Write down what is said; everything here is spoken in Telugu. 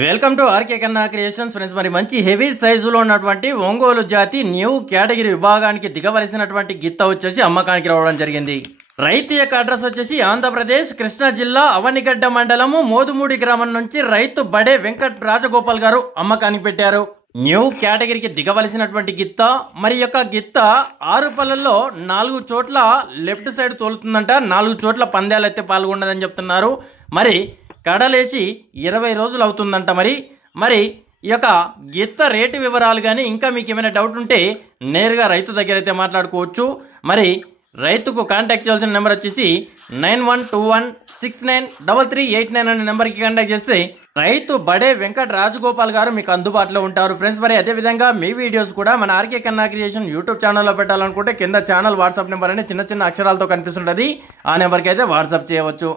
వెల్కమ్ టు ఆర్కే కన్నా క్రియేషన్స్ ఫ్రెండ్స్. మరి మంచి హెవీ సైజులో ఉన్నటువంటి ఒంగోలు జాతి న్యూ కేటగిరీ విభాగానికి దిగవలసినటువంటి గిత్త వచ్చేసి అమ్మకానికి రావడం జరిగింది. రైతు యొక్క అడ్రస్ వచ్చేసి ఆంధ్రప్రదేశ్ కృష్ణా జిల్లా అవనిగడ్డ మండలము మోదుమూడి గ్రామం నుంచి రైతు బడే వెంకట్ రాజగోపాల్ గారు అమ్మకానికి పెట్టారు. న్యూ కేటగిరీకి దిగవలసినటువంటి గిత్త. మరి యొక్క గిత్త 6 పళ్ళల్లో 4 చోట్ల లెఫ్ట్ సైడ్ తోలుతుందంట. 4 చోట్ల పందాలు అయితే పాల్గొన్నదని చెప్తున్నారు. మరి కడలేసి 20 రోజులు అవుతుందంట. మరి ఈ యొక్క గిత్త రేటు వివరాలు కానీ ఇంకా మీకు ఏమైనా డౌట్ ఉంటే నేరుగా రైతు దగ్గర అయితే మాట్లాడుకోవచ్చు. మరి రైతుకు కాంటాక్ట్ చేయాల్సిన నెంబర్ వచ్చేసి 9121693389 అనే నెంబర్కి కాంటాక్ట్ చేస్తే రైతు బడే వెంకట్ రాజగోపాల్ గారు మీకు అందుబాటులో ఉంటారు ఫ్రెండ్స్. మరి అదేవిధంగా మీ వీడియోస్ కూడా మన ఆర్కే కన్నా క్రియేషన్ యూట్యూబ్ ఛానల్లో పెట్టాలనుకుంటే కింద ఛానల్ వాట్సాప్ నెంబర్ అనేది చిన్న చిన్న అక్షరాలతో కనిపిస్తుంటుంది. ఆ నెంబర్కి అయితే వాట్సాప్ చేయవచ్చు.